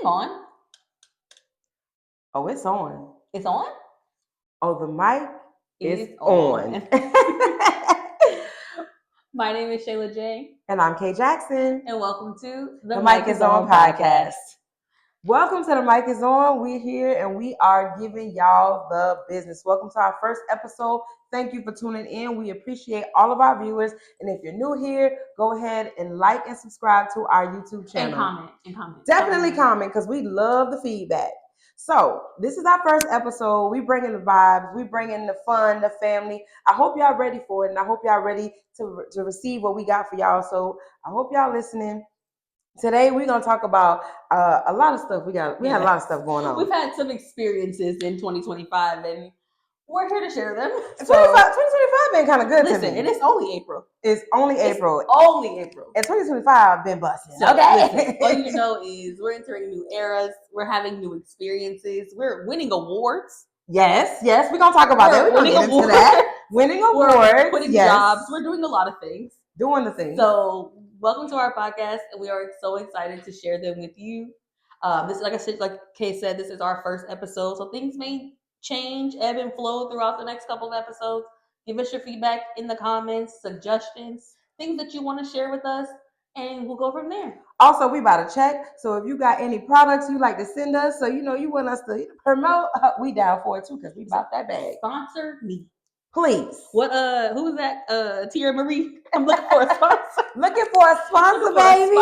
thing on? Oh, it's on. It's on? Oh, the mic is on. on. My name is Shayla J. And I'm Kay Jackson. And welcome to The Mic is On podcast. Welcome to The Mic is On. We're here and we are giving y'all the business. Welcome to our first episode. Thank you for tuning in. We appreciate all of our viewers. And if you're new here, go ahead and like and subscribe to our YouTube channel. And comment. Definitely comment because we love the feedback. So this is our first episode. We bring in the vibes. We bring in the fun, the family. I hope y'all ready for it. And I hope y'all ready to receive what we got for y'all. So I hope y'all listening. Today we're gonna talk about a lot of stuff. We had a lot of stuff going on. We've had some experiences in 2025, and we're here to share them. 2025 been kind of good to me. And it's only April. It's only April. And 2025 been busting. So, okay. Listen, all you know is we're entering new eras. We're having new experiences. We're winning awards. Yes. We're gonna talk about that. We're gonna get into that. Winning awards. We're quitting jobs. We're doing a lot of things. Doing the things. So welcome to our podcast, and we are so excited to share them with you. This is, like I said, like Kay said, this is our first episode, so things may change, ebb and flow throughout the next couple of episodes. Give us your feedback in the comments, suggestions, things that you want to share with us, and we'll go from there. Also, we about to check, so if you got any products you like to send us, so you want us to promote, we down for it too, because we about that bag. Sponsor me. Please. What who is that? Tia Marie. I'm looking for a sponsor. Looking for a sponsor, baby.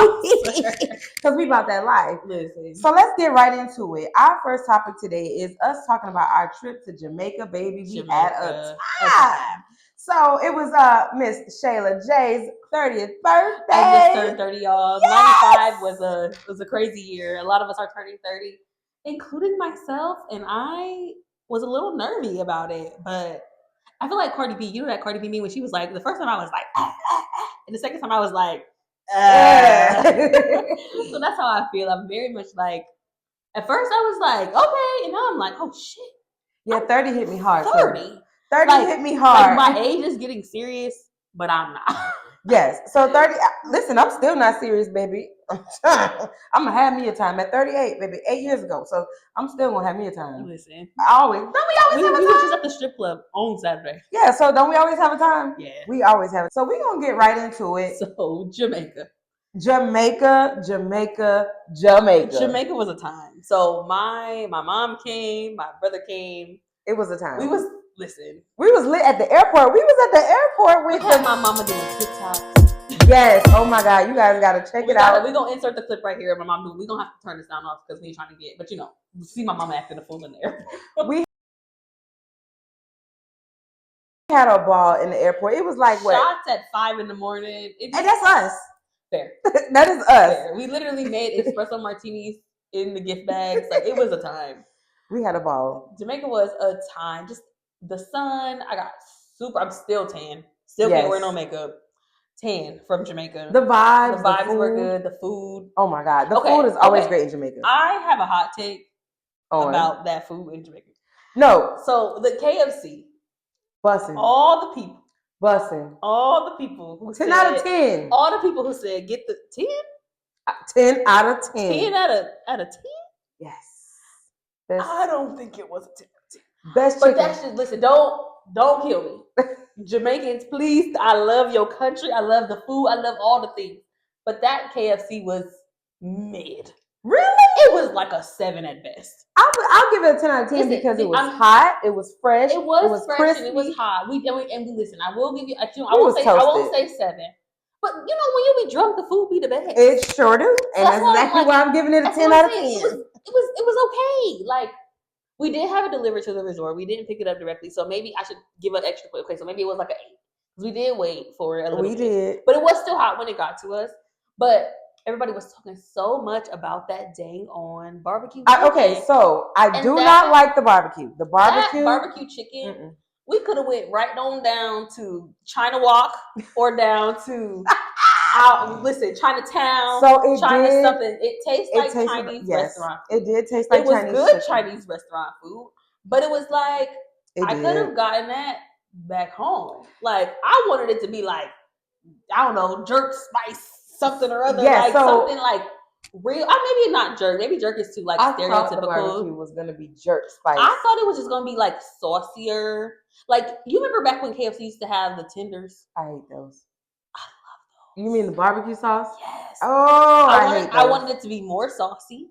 Because we about that life. Listen. So let's get right into it. Our first topic today is us talking about our trip to Jamaica, baby. We had a time. So it was Miss Shayla J's 30th birthday. I just turned 30, y'all. Yes! 95 was a crazy year. A lot of us are turning 30, including myself, and I was a little nervy about it, but I feel like Cardi B, you know that Cardi B meme when she was like, the first time I was like, and the second time I was like, So that's how I feel. I'm very much like, at first I was like, okay, and now I'm like, oh shit. Yeah, 30 hit me hard. 30 hit me hard. Like my age is getting serious, but I'm not. Yes. So 30, listen, I'm still not serious, baby. I'm going to have me a time at 38, baby, 8 years ago. So I'm still going to have me a time. Listen. Don't we always have a time? We were just at the strip club on Saturday. Yeah, so don't we always have a time? Yeah. We always have it. So we're going to get right into it. So Jamaica was a time. So my mom came, my brother came. It was a time. We was lit at the airport. We was at the airport with my mama doing TikToks. Yes. Oh my God. You guys got to check it out. We're going to insert the clip right here. My mom doing. We're going to have to turn this down off because we ain't trying to get, but you see my mama acting a fool in the airport. We had a ball in the airport. It was like what? Shots at 5 a.m. And that's us. Fair. That is us. Fair. We literally made espresso martinis in the gift bags. Like, it was a time. We had a ball. Jamaica was a time. Just the sun. I'm still tan. Still can't wear no makeup. Tan from Jamaica. The vibes were good. The food. Oh my God. The food is always great in Jamaica. I have a hot take about that food in Jamaica. No. So the KFC. Bussing. All the people. Bussing. All the people who 10 out of 10. All the people who said get the 10. 10 out of 10. 10 out of 10? Yes. I don't think it was a 10 out of 10. Best but chicken. that's just, listen, don't kill me. Jamaicans, please. I love your country. I love the food. I love all the things. But that KFC was mid. Really? It was like a 7 at best. I'll give it a 10 out of 10 because it was hot. It was fresh. It was fresh crispy. And it was hot. We listen. I will give you. I won't say 7. But when you be drunk, the food be the best. It sure do, and that's exactly why I'm giving it a 10 out of 10. It was okay. Like, we did have it delivered to the resort. We didn't pick it up directly, so maybe I should give an extra. Okay, so maybe it was like an 8. We did wait for it a little bit. We did, but it was still hot when it got to us. But everybody was talking so much about that dang on barbecue chicken. Okay, so I do not like the barbecue. The barbecue chicken. Mm-mm. We could have went right on down to China Walk or down to Chinatown. So it did something. It tastes like Chinese restaurant food. It did taste like Chinese. It was good Chinese restaurant food, but it was like I could have gotten that back home. Like, I wanted it to be like, I don't know, jerk spice something or other. Yeah, like something like real. Maybe not jerk. Maybe jerk is too like I thought the stereotypical. barbecue was gonna be jerk spice. I thought it was just gonna be like saucier. Like you remember back when KFC used to have the tenders? I hate those. I love those. You mean the barbecue sauce? Yes. Oh, I hate those. I wanted it to be more saucy.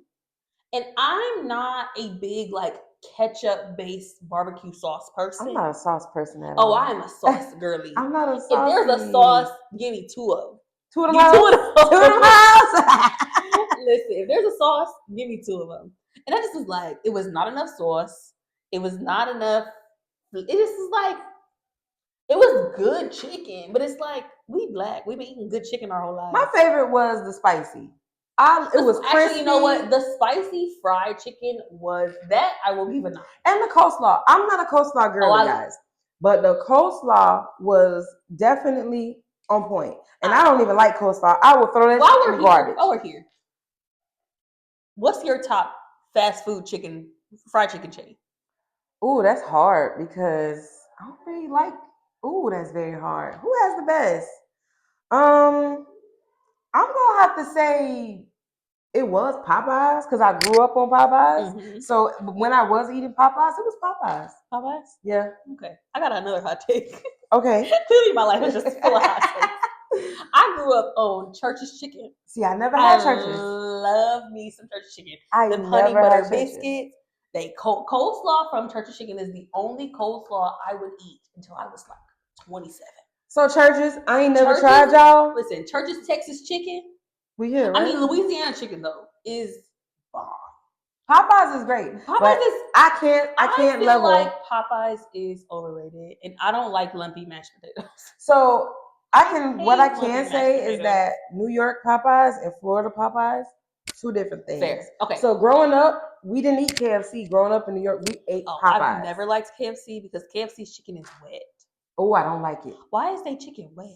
And I'm not a big like ketchup based barbecue sauce person. I'm not a sauce person at all. Oh, I am a sauce girly. I'm not a sauce. If there's a sauce, give me two of them. Two of them house. Listen, if there's a sauce, give me two of them. And I just was like, it was not enough sauce. It was not enough. It just was like, it was good chicken, but it's like, we Black. We've been eating good chicken our whole lives. My favorite was the spicy. It was crispy. Actually, you know what? The spicy fried chicken was that I will give a 9. And the coleslaw. I'm not a coleslaw girl, guys. But the coleslaw was definitely on point. And I don't even like coleslaw. I will throw that shit in the garbage. While we're here, what's your top fast food fried chicken chain? Ooh, that's hard because I don't really like. Ooh, that's very hard. Who has the best? I'm gonna have to say it was Popeyes because I grew up on Popeyes. Mm-hmm. So when I was eating Popeyes, it was Popeyes. Popeyes? Yeah. Okay. I got another hot take. Okay. Clearly my life is just full of hot takes. I grew up on Church's Chicken. See, I never had Church's. I love me some Church's Chicken. The honey butter biscuits. They coleslaw from Church's Chicken is the only coleslaw I would eat until I was like 27. So Church's, I ain't never tried y'all. Listen, Church's Texas chicken. We here, right? I mean, Louisiana chicken though is bomb. Popeyes is great. Popeyes is. I can't feel level. Like Popeyes is overrated, and I don't like lumpy mashed potatoes. So what I can say is that New York Popeyes and Florida Popeyes, two different things. Fair. Okay. So growing up, we didn't eat KFC. Growing up in New York, we ate Popeyes. I've never liked KFC because KFC's chicken is wet. Oh, I don't like it. Why is their chicken wet?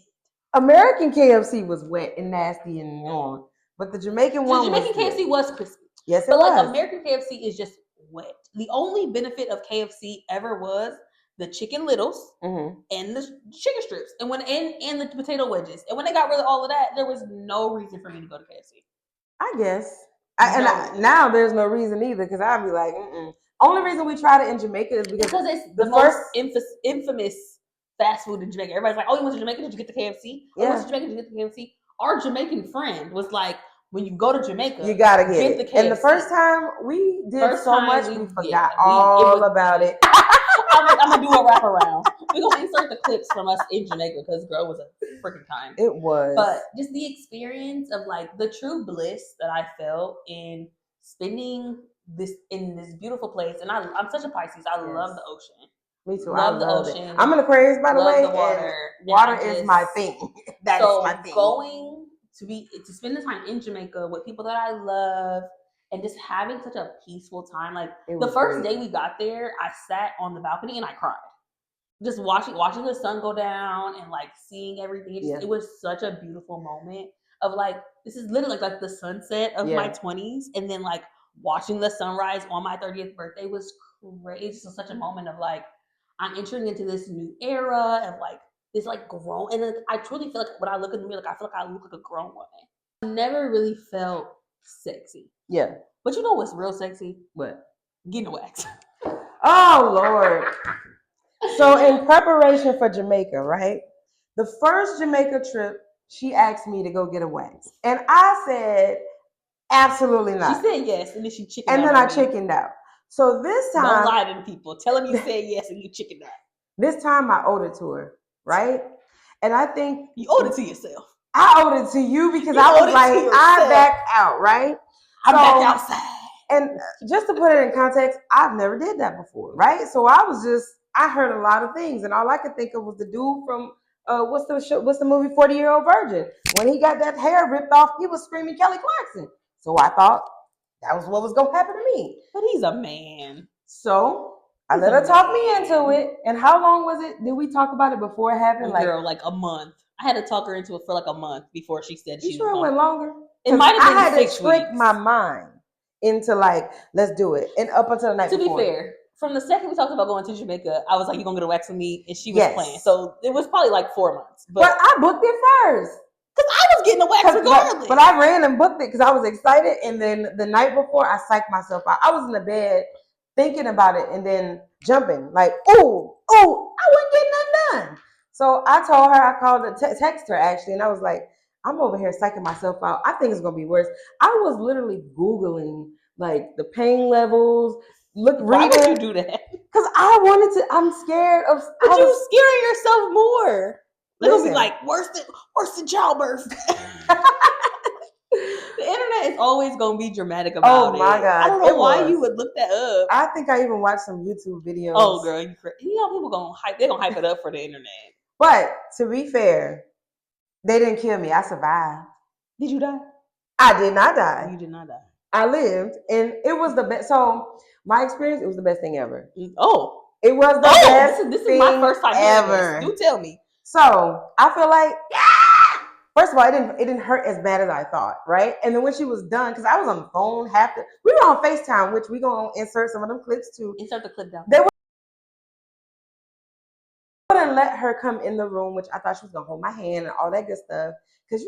American KFC was wet and nasty and on, but the Jamaican one. The Jamaican KFC was crispy. Yes, it was. But like American KFC is just wet. The only benefit of KFC ever was the chicken littles and the chicken strips, and the potato wedges. And when they got rid of all of that, there was no reason for me to go to KFC. I guess. Now there's no reason either because I'd be like, Only reason we tried it in Jamaica is because it's the most infamous fast food in Jamaica. Everybody's like, oh, you went to Jamaica? Did you get the KFC? Oh, you went to Jamaica? Did you get the KFC? Our Jamaican friend was like, when you go to Jamaica, you gotta get it. The KFC. And the first time we did so much, we forgot all about it. I'm gonna do a wraparound. We're gonna insert the clips from us in Jamaica because girl, it was a freaking time. It was. But just the experience of like the true bliss that I felt in spending this in this beautiful place. And I'm such a Pisces. I love the ocean. Me too. Love the ocean. I'm an Aquarius, by the way. Water is my thing. That is my thing. Going to spend the time in Jamaica with people that I love and just having such a peaceful time. Like the first day we got there, I sat on the balcony and I cried. Just watching the sun go down and like seeing everything. It was such a beautiful moment of like, this is literally like the sunset of my 20s. And then like watching the sunrise on my 30th birthday was crazy. It's just such a moment of like, I'm entering into this new era of like this like grown, and I truly feel like when I look in the mirror, like I feel like I look like a grown woman. I never really felt sexy. Yeah. But you know what's real sexy? What? Getting a wax. Oh Lord. So in preparation for Jamaica, right? The first Jamaica trip, she asked me to go get a wax. And I said, absolutely not. She said yes, and then she chickened out. And then I chickened out. So this time, don't lie to the people. Tell them you said yes and you chickened out. This time I owed it to her, right? And I think you owed it to yourself. I owed it to you because I was like, I backed out, right? I backed outside. And just to put it in context, I've never did that before, right? So I heard a lot of things, and all I could think of was the dude from what's the movie 40-Year-Old Virgin? When he got that hair ripped off, he was screaming Kelly Clarkson. So I thought that was what was gonna happen to me. But he's a man. So I let her talk me into it. And how long was it? Did we talk about it before it happened? Girl, like a month. I had to talk her into it for like a month before she said she was sure it went longer? It might have been I had 6 to trick weeks. my mind into like, let's do it. And up until the night before. To be fair, from the second we talked about going to Jamaica, I was like, you gonna get a wax with me? And she was playing. So it was probably like 4 months. But I booked it first. Because I was getting a wax regardless. But I ran and booked it because I was excited. And then the night before, I psyched myself out. I was in the bed thinking about it and then jumping like, ooh, I wasn't getting nothing done. So I told her, I called her, text her actually, and I was like, I'm over here psyching myself out. I think it's gonna be worse. I was literally Googling like the pain levels. Why would you do that? Because I wanted to. I'm scared of. But you scaring yourself more. They're gonna be like worse than childbirth. The internet is always gonna be dramatic about it. Oh my god! I don't know why you would look that up. I think I even watched some YouTube videos. Oh girl, you know people gonna hype. They're gonna hype it up for the internet. But to be fair, they didn't kill me. I survived. Did you die? I did not die. You did not die. I lived, and it was the best. So my experience, it was the best thing ever. Oh, it was the best. This is my first time ever. Do tell me. So I feel like, first of all, it didn't hurt as bad as I thought, right? And then when she was done, because I was on the phone, we were on FaceTime, which we gonna insert some of them clips too. Insert the clip down. They wouldn't let her come in the room, which I thought she was gonna hold my hand and all that good stuff, because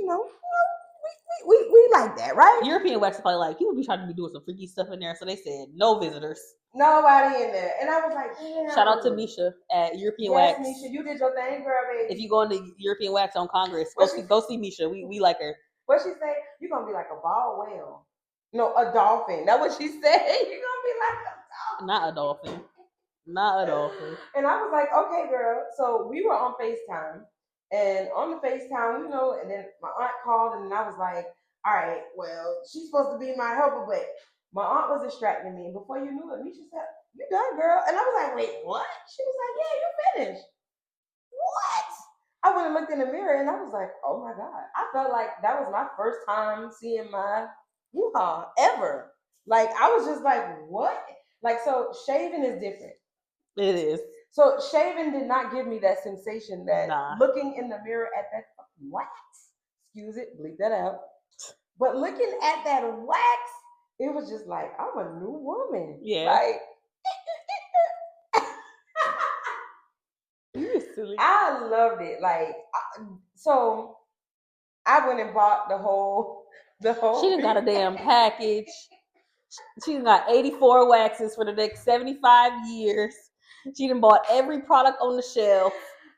we like that, right? European wax probably like people be trying to be doing some freaky stuff in there, so they said no visitors. Nobody in there. And I was like, damn. Shout out to Misha at European Wax. Yes, Misha, you did your thing, girl, baby. If you go into European Wax on Congress, go see Misha. We like her. What she say? You're gonna be like a bald whale. No, a dolphin. That's what she said. You're gonna be like a dolphin. Not a dolphin. Not a dolphin. And I was like, okay, girl. So we were on FaceTime. And on the FaceTime, and then my aunt called and I was like, all right, well, she's supposed to be my helper, but my aunt was distracting me. And before you knew it, Misha said, you done, girl. And I was like, wait, what? She was like, yeah, you finished. What? I went and looked in the mirror and I was like, oh my God. I felt like that was my first time seeing my hoo-ha ever. Like, I was just like, what? Like, so shaving is different. It is. So shaving did not give me that sensation that looking in the mirror at that wax, excuse it, bleep that out. But looking at that wax, it was just like, I'm a new woman. Yeah. Like, you're silly. I loved it. Like, so I went and bought the whole. She done got a damn package. She done got 84 waxes for the next 75 years. She done bought every product on the shelf.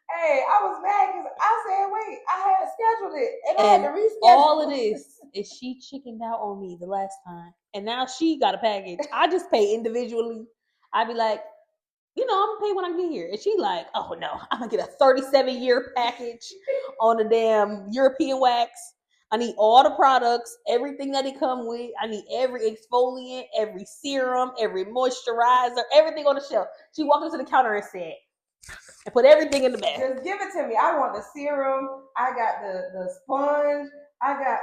Hey, I was mad because I said, wait, I had scheduled it and I had to reschedule. All of this is she chickened out on me the last time. And now she got a package. I just pay individually. I'd be like, I'm gonna pay when I get here. And she like, oh no, I'm gonna get a 37-year package on the damn European Wax. I need all the products, everything that it come with. I need every exfoliant, every serum, every moisturizer, everything on the shelf. She walked up to the counter and said, and put everything in the bag. Just give it to me. I want the serum. I got the sponge. I got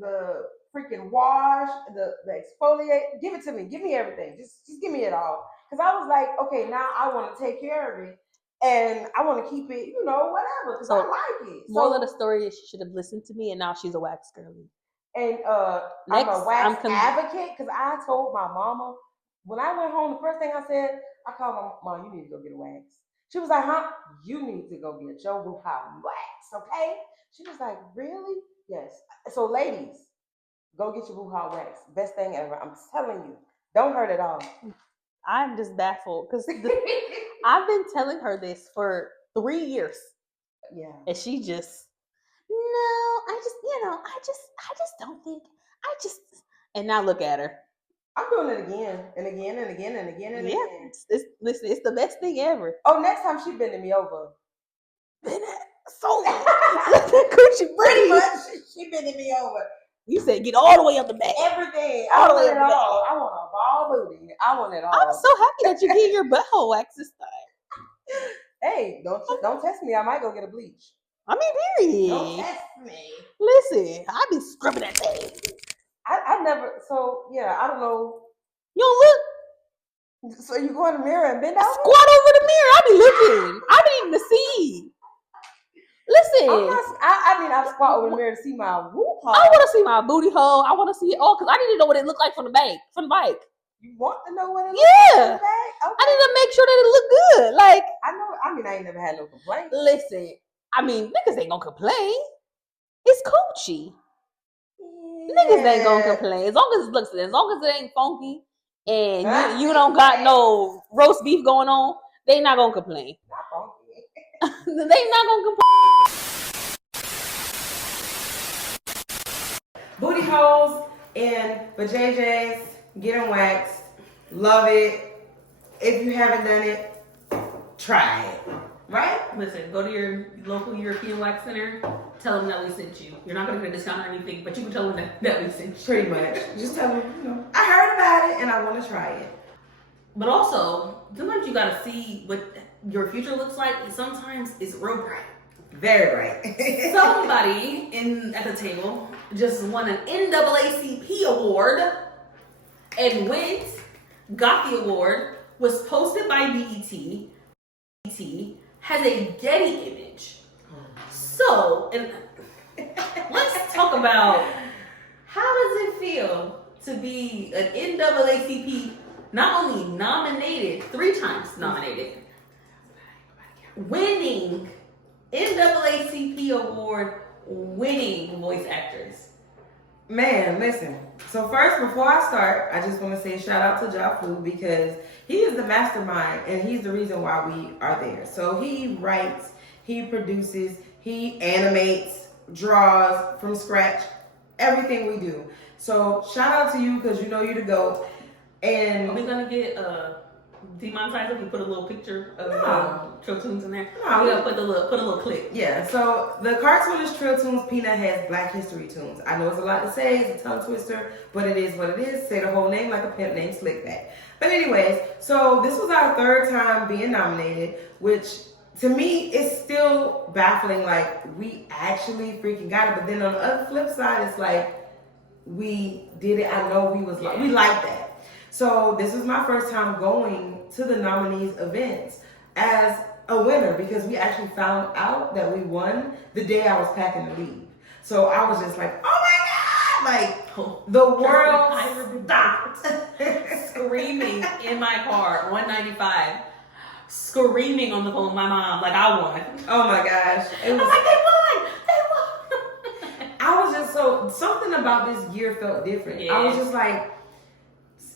the freaking wash, the exfoliate. Give it to me. Give me everything. Just give me it all. Because I was like, okay, now I want to take care of it. And I want to keep it, whatever, because I like it. Moral of the story is she should have listened to me, and now she's a wax girlie. And I'm a wax advocate, because I told my mama, when I went home, the first thing I said, I called my mom, you need to go get a wax. She was like, huh? You need to go get your Wuhan wax, okay? She was like, really? Yes. So ladies, go get your Wuhan wax. Best thing ever. I'm telling you. Don't hurt at all. I'm just baffled because I've been telling her this for 3 years. Yeah. And she just, no, I just don't think, and now look at her. I'm doing it again and again and again and again and again. Listen, it's the best thing ever. Oh, next time she bending me over. So coochie pretty much she bending me over. You said get all the way up the back. Everything. All the way up the back. I want a ball booty. I want it all. I'm so happy that you get your butthole wax this time. Hey, don't test me. I might go get a bleach. I mean, period. Don't test me. Listen, I be scrubbing that thing. I never. So yeah, I don't know. You don't look. So you go in the mirror and bend over? Squat over the mirror. I be looking. I be even to see. Listen. I squat over the mirror to see my whoop hole. I want to see my booty hole. I want to see it all because I need to know what it looked like from the bike. You want to know what it looks like from the bike? Okay. I need to make sure that it look good. Like I know. I ain't never had no complaints. Listen. Niggas ain't gonna complain. It's coochie. Niggas ain't gonna complain as long as it ain't funky and you don't got no roast beef going on. They not gonna complain. They not gonna complain. Booty holes and vajayjays, get them waxed. Love it. If you haven't done it, try it. Right? Listen, go to your local European wax center. Tell them that we sent you. You're not gonna get a discount or anything, but you can tell them that we sent you. Pretty much. Just tell them, I heard about it and I want to try it. But also, sometimes you gotta see what your future looks like. Sometimes it's real bright. Very right. Somebody at the table just won an NAACP award and got the award, was posted by BET. BET has a Getty image. So, and let's talk about how does it feel to be an NAACP not only nominated, 3 times nominated, winning NAACP award winning voice actors. Man, listen. So first, before I start, I just want to say shout out to Jafu because he is the mastermind and he's the reason why we are there. So he writes, he produces, he animates, draws from scratch, everything we do. So shout out to you because you know you're the GOAT. And are we gonna get demonetized if we put a little picture of Trill Tunes in there? No. We gotta put a little clip. Yeah, so the cartoon is Trill Tunes. Peanut has Black History Tunes. I know it's a lot to say, it's a tongue twister, but it is what it is. Say the whole name like a pimp named Slickback. But anyways, so this was our 3rd time being nominated, which to me is still baffling. Like, we actually freaking got it, but then on the other flip side, it's like we did it. I know we like that. So this was my first time going to the nominees events as a winner because we actually found out that we won the day I was packing to leave. So I was just like, oh my God, like the world stopped. Screaming in my car, 195, screaming on the phone with my mom like I won. Oh my gosh. I was like, they won. I was just something about this year felt different. Yeah. I was just like,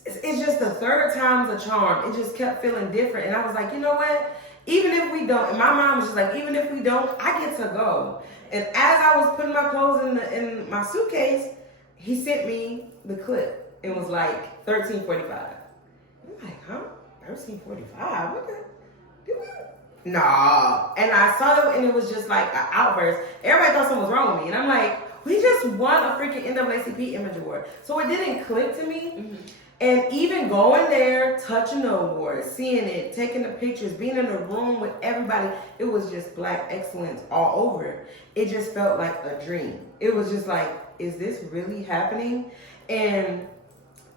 it's just the 3rd time's a charm. It just kept feeling different. And I was like, you know what? Even if we don't, and my mom was just like, even if we don't, I get to go. And as I was putting my clothes in my suitcase, he sent me the clip. It was like 13:45. I'm like, huh? 13:45? What the? Nah. And I saw it, and it was just like an outburst. Everybody thought something was wrong with me. And I'm like, we just won a freaking NAACP Image Award. So it didn't click to me. Mm-hmm. And even going there, touching the award, seeing it, taking the pictures, being in the room with everybody, it was just Black excellence all over. It just felt like a dream. It was just like, is this really happening? And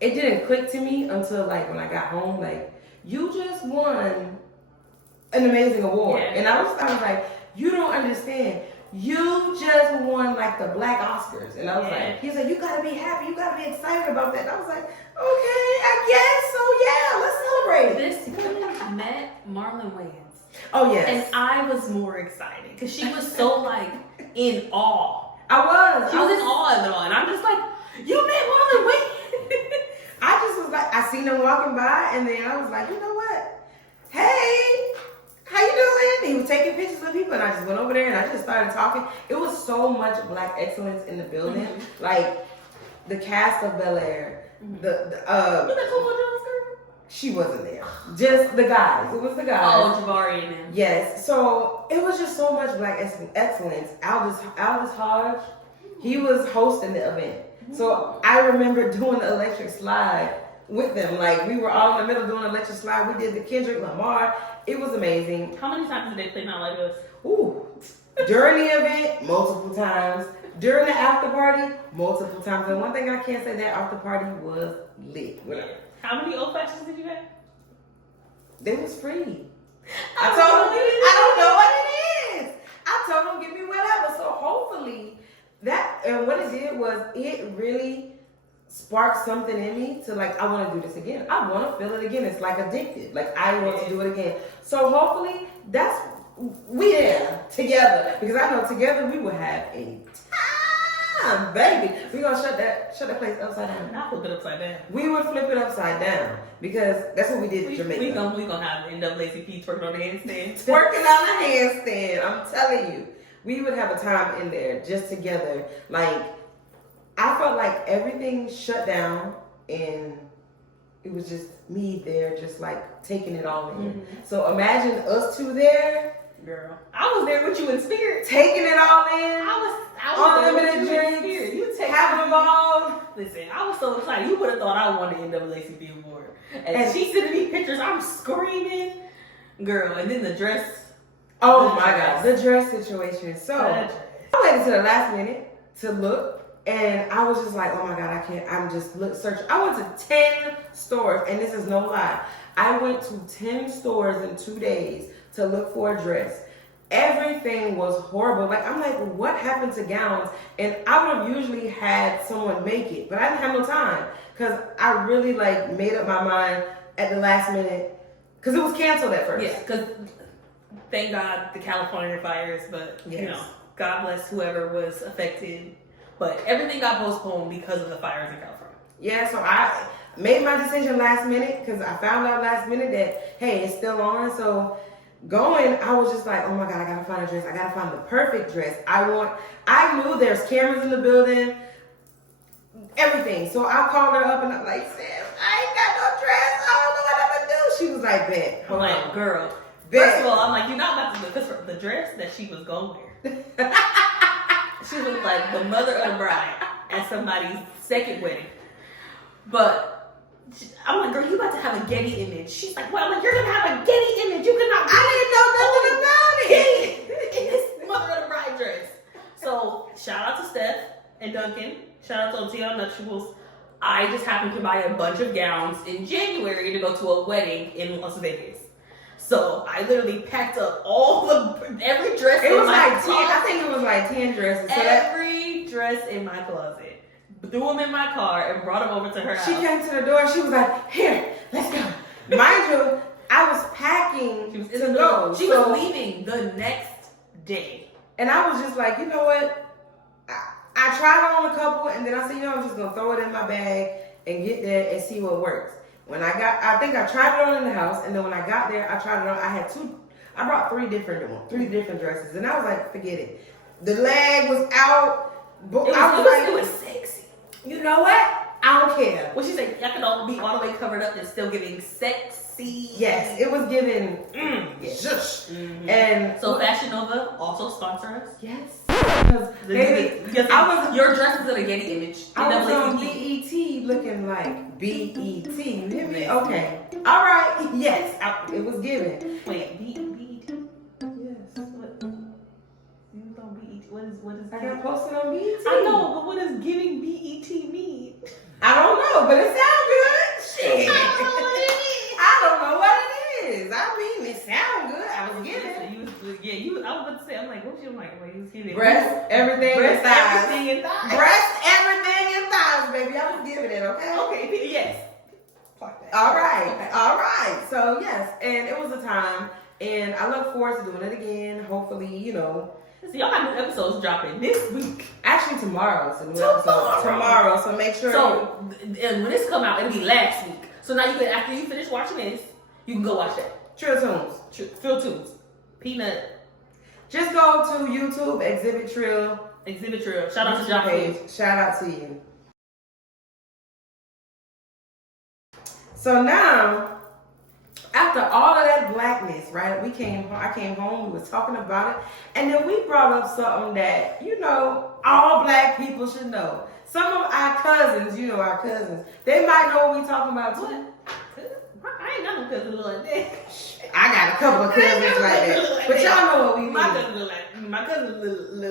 it didn't click to me until like when I got home, like, you just won an amazing award. Yeah. And I was like, you don't understand. You just won like the Black Oscars. And I was like, he said, you gotta be happy, you gotta be excited about that. And I was like, okay, I guess so, yeah, let's celebrate. This woman met Marlon Wayans. Oh, yes. And I was more excited because she was so like in awe. I was in awe of it all. And I'm just like, you met Marlon Wayans? I just was like, I seen him walking by and then I was like, you know what? Hey, how you doing? He was taking pictures with people and I just went over there and I just started talking. It was so much Black excellence in the building. Mm-hmm. Like the cast of Bel Air, she wasn't there. Just the guys. It was the guys. Oh, Jabari and them. Yes. So it was just so much Black excellence. Aldous Hodge, he was hosting the event. So I remember doing the electric slide with them. Like we were all in the middle doing the electric slide. We did the Kendrick Lamar. It was amazing. How many times did they play Not Like Us? Ooh. During the event, multiple times. During the after party, multiple times. And one thing I can't say, that after party was lit. Whatever. How many old fashions did you have? They was free. I told them, I don't know what it is. I told them, give me whatever. So hopefully that, and what it did was it really sparked something in me to like, I want to do this again. I want to feel it again. It's like addicted. Like I want to do it again. So hopefully we there together, because I know together we will have a Baby, we gonna shut that place upside down. Not flip it upside down. We would flip it upside down because that's what we did in Jamaica. We gonna have the NAACP twerking on the handstand. Twerking on the handstand. I'm telling you, we would have a time in there just together. Like, I felt like everything shut down and it was just me there, just like taking it all in. Mm-hmm. So imagine us two there. Girl, I was there with you in spirit, taking it all in. I was unlimited drinks. You having them all. Listen, I was so excited. You would have thought I won the NAACP award. And she sending me pictures. I'm screaming, girl. And then the dress. Oh my God, the dress situation. So I waited to the last minute to look, and I was just like, oh my God, I can't. I'm just searching. I went to 10 stores, and this is no lie. I went to 10 stores in 2 days to look for a dress. Everything was horrible. Like, I'm like, what happened to gowns? And I would have usually had someone make it, but I didn't have no time because I really like made up my mind at the last minute because it was canceled at first. Yeah, because thank God the California fires, but yes. You know, God bless whoever was affected. But everything got postponed because of the fires in California. Yeah, so I made my decision last minute because I found out last minute that, hey, it's still on. So going, I was just like, oh my God, I gotta find a dress. I gotta find the perfect dress. I knew there's cameras in the building, everything. So I called her up and I'm like, Sam, I ain't got no dress. I don't know what I'm gonna do. She was like, bet. I'm like, girl. Bet. First of all, I'm like, you're not about to do because the dress that she was going to wear. She looked like the mother of the bride at somebody's second wedding. But I'm like, girl, you about to have a Getty image. She's like, well, I'm like, you're going to have a Getty image. You cannot. I didn't know nothing about it. In this mother of the bride dress. So shout out to Steph and Duncan. Shout out to OTL Nuptials. I just happened to buy a bunch of gowns in January to go to a wedding in Las Vegas. So I literally packed up every dress in my closet. I think it was like 10 dresses. So every dress in my closet. Threw them in my car and brought them over to her house. She came to the door. She was like, here, let's go. Mind you, I was packing she was to go. She was leaving the next day. And I was just like, you know what? I tried on a couple and then I said, you know, I'm just going to throw it in my bag and get there and see what works. I think I tried it on in the house, and then when I got there, I tried it on. I brought three different dresses, and I was like, forget it. The leg was out, but it was sexy. You know what? I don't care. What she said, y'all can all be all the way covered up and still giving sexy. Yes, it was giving shush. Mm-hmm. And so Fashion Nova also sponsor us. Yes. Because your dress is in a Getty image. I was on BET looking like BET. You hear me? Okay. All right. Yes. It was given. Wait, BET? Yes. What? You was on BET. What is? I got posted on BET. I know, but what does giving BET mean? I don't know, but it sounds good. Shit. I don't know what it is. I mean, it sounds good. I was giving. I was about to say, I'm like, what you like? Wait, you was giving breast, everything, breast, and thighs. everything and thighs. Breast, everything, and thighs, baby. I was giving it, okay? Okay, yes. All right. So, yes, and it was a time, and I look forward to doing it again. Hopefully, you know. So y'all have new episodes dropping this week. Actually, tomorrow is a new episode. Tomorrow, so make sure. So, and when this come out, it'll be last week. So now you can, after you finish watching this, you can go watch that. Trill Tunes. Peanut. Just go to YouTube, Exhibit Trill. Shout out to Josh. Shout out to you. So now, after all of that blackness, right? I came home, we was talking about it, and then we brought up something that, you know, all black people should know. Some of our cousins, they might know what we talking about too. I ain't got no cousin look like that. I got a couple of cousins like that. But y'all know what we mean. My cousin look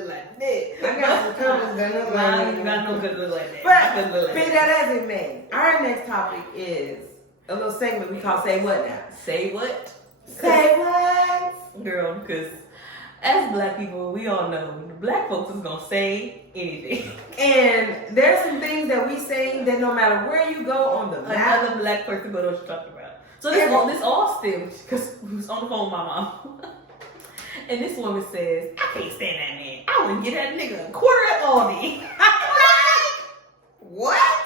like that. I got some cousins that look like that. I got no cousin look like that. But be that as it may, our next topic is a little segment we call Say What Now. Say what? Say what? Girl, because as black people, we all know the black folks is going to say anything. And there's some things that we say that no matter where you go on the map, another black person going to know what you're talking about. So this all stemmed because we was on the phone with my mom. And this woman says, I can't stand that man. I wouldn't get that nigga a quarter at Aldi. What?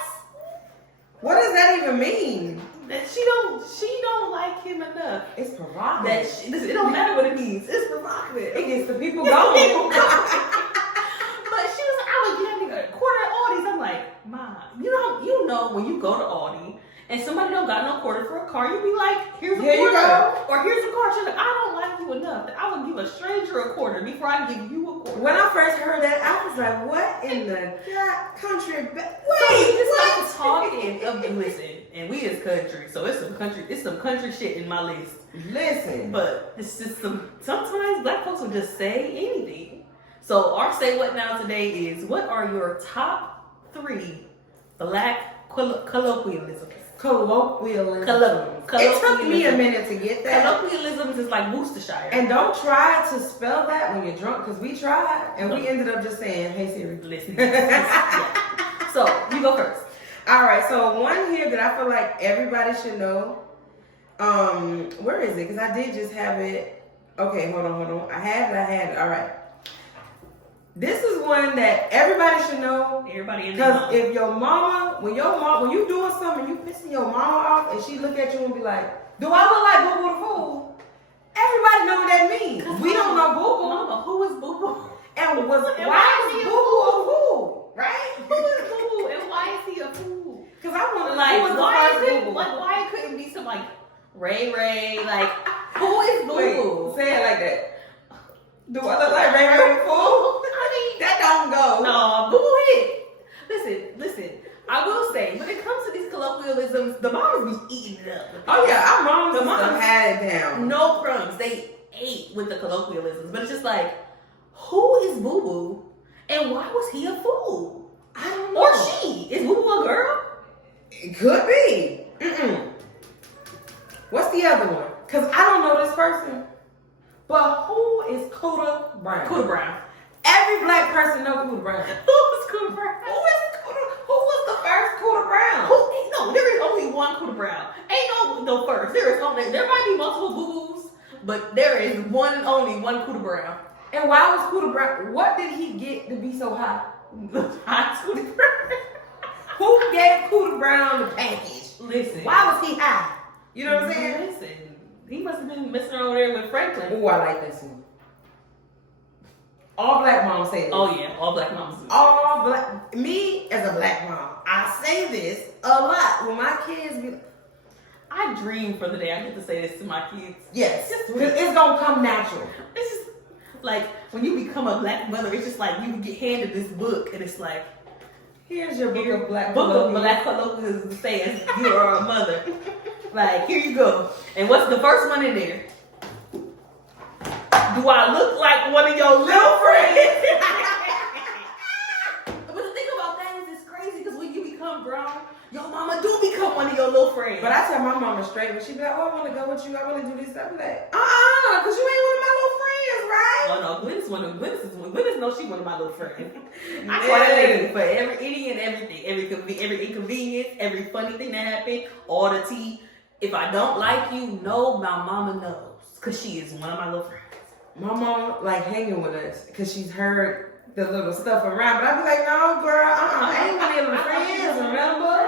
What does that even mean? That she don't like him enough. It's provocative. Listen, it don't matter what it means. It's provocative. It gets the people going. But she was like, I would give nigga a quarter at Aldi's. I'm like, Mom, you know when you go to Aldi and somebody don't got no quarter for a car, you be like, here's a Here you quarter. go. Or here's a car. She's like, I don't like you enough that I would give a stranger a quarter before I give you a quarter. When I first heard that, I was like, what in the country? Just talking of listen, and we is country, so it's some country shit in my list. Listen. But it's just sometimes black folks will just say anything. So our say what now today is, what are your top 3 black colloquialisms? Colloquialism. It took me a minute to get that. Colloquialisms is like Worcestershire. And don't try to spell that when you're drunk, because we tried and we ended up just saying, hey Siri. Listen. Yeah. So you go first. All right, so one here that I feel like everybody should know. Where is it? Because I did just have it. Okay, hold on. I had it. All right. This is one that everybody should know. Everybody in Because if your mama, when you doing something, you pissing your mama off, and she look at you and be like, "Do I look like Boo Boo the Fool?" Everybody know what that means. We don't know Boo Boo. Mama, who is Boo Boo? And why is Boo Boo a fool? Right? Who is Boo Boo and why is he a fool? Because I want to Like, who was the first Boo Boo? why couldn't be some like Ray? Like, who is Boo Boo? Say it like that. Do I look like Ray the Fool? I mean, That don't go. no, Boo Boo hit. Listen. I will say, when it comes to these colloquialisms, the mamas be eating it up. Oh yeah, our moms The moms had it down. No crumbs. They ate with the colloquialisms, but it's just like, who is Boo Boo, and why was he a fool? I don't know. Or she? Is Boo Boo a girl? It could be. What's the other one? Because I don't know this person. But who is Cuda Brown? Cuda Brown. Every black person knows Cuda Brown. Who is Cuda Brown? Who was the first Cuda Brown? No, there is only one Cuda Brown. Ain't no first. There might be multiple Boo Boos, but there is only one Cuda Brown. And why was Cuda Brown? What did he get to be so high? High Cuda Brown. Who gave Cuda Brown the package? Listen. Why was he high? You know what I'm saying? Listen. He must have been messing over there with Franklin. Oh, I like this one. All black moms say this. Oh yeah, all black moms do. All black. Me as a black mom, I say this a lot when my kids be. I dream for the day I get to say this to my kids. Yes, because it's gonna come natural. It's just like when you become a black mother, it's just like you get handed this book and it's like, here's your book of black colloquialisms to say as you are a mother. Like, here you go. And what's the first one in there? Do I look like one of your little friends? But the thing about that is it's crazy because when you become grown, your mama do become one of your little friends. But I tell my mama straight, when she be like, "Oh, I want to go with you. I want to do this." I be like, because you ain't one of my little friends, right? Oh no, Gwennis knows she one of my little friends. I call that lady for any and everything, every inconvenience, every funny thing that happened, all the tea. If I don't like you, no, my mama knows, because she is one of my little friends. My mama like hanging with us because she's heard the little stuff around, but I be like, "No, girl, I ain't one of your little friends, remember?"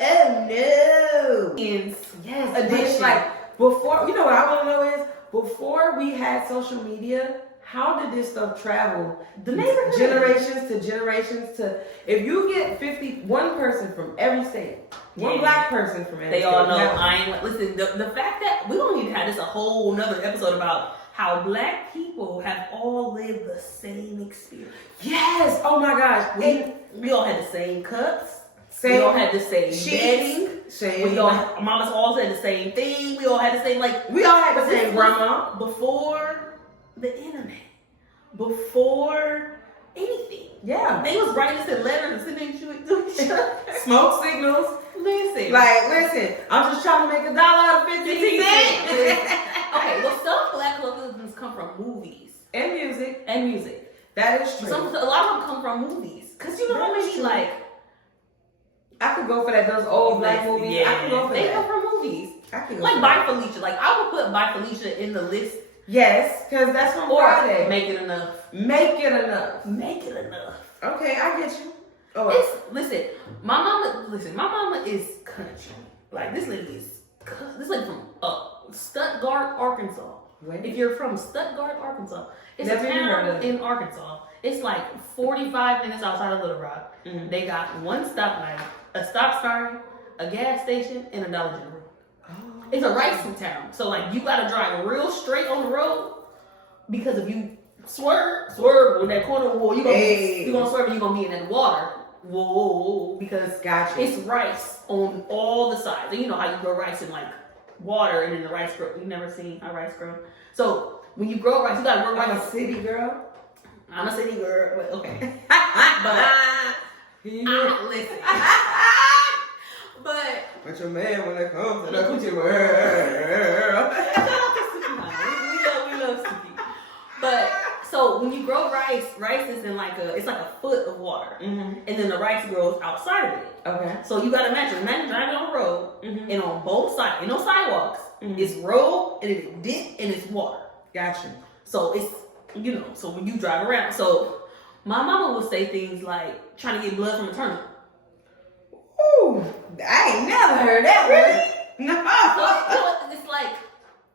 Oh no. Yes. Addition. Like before, you know what I want to know is before we had social media, how did this stuff travel? The neighborhood. Generations to if you get one person from every state, one black person from every state. They all know I ain't listen, the fact that we don't need to have this a whole nother episode about how black people have all lived the same experience. Yes. Oh my gosh. We all had the same cups. We all had the same bedding. Mamas all said the same thing. We all had the same we all had the same grandma. Before the internet. Before anything. Yeah. They was writing us in letters and sending to each other. Smoke signals. Listen, I'm just trying to make $1 out of 15 cents. Okay, well, some black colloquialisms come from movies and music. That is true. A lot of them come from movies, cause you know how many like. I could go for that. Those old black movies. Yeah, I could go for that. They come from movies. I could go like for Bye Felicia. Like I would put Bye Felicia in the list. Yes, because that's on Friday. Make it enough. Make it enough. Make it enough. Okay, I get you. Listen, my mama is country. Like this lady is from Stuttgart, Arkansas. Where? If you're from Stuttgart, Arkansas, it's Never a even heard town of it. in Arkansas. It's like 45 minutes outside of Little Rock. Mhm. They got one stoplight, a stop sign, a gas station, and a Dollar General. Oh. It's a racing town, so like you gotta drive real straight on the road because if you swerve in that corner, whoa, you gonna swerve and you gonna be in that water. Whoa, because Gotcha. it's rice on all the sides. And you know how you grow rice in like water and then the rice grow. You never seen how rice grow. So when you grow rice, you gotta grow rice. I'm a city girl. I'm a city girl. But, okay. Listen. But your man when it comes to the coochie world. we love Suki. But so when you grow rice is in it's like a foot of water, and then the rice grows outside of it. Okay. So you gotta imagine driving on the road, and on both sides, and no sidewalks, it's road and it's dip and it's water. Gotcha. So it's so when you drive around, so my mama would say things like trying to get blood from a turnip. Ooh, I ain't never heard that word. No. So,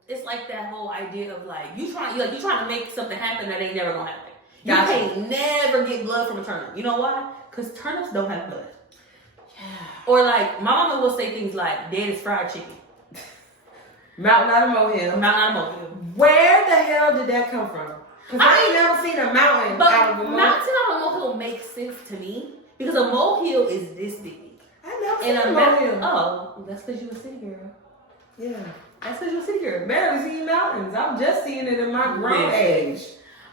it's like that whole idea of like you trying to make something happen that ain't never gonna happen. You Gotcha. can't never get blood from a turnip. You know why? Because turnips don't have blood. Yeah. Or like my mama will say things like dead is fried chicken. Mountain out of molehill. Where the hell did that come from? Because I ain't never seen a mountain out of a molehill. Mountain out of a molehill makes sense to me because a molehill is this big. I never seen And a a molehill. Oh, that's because you a city girl. Yeah. That's because you a city girl. Barely seen mountains. I'm just seeing it in my grown Yeah. age.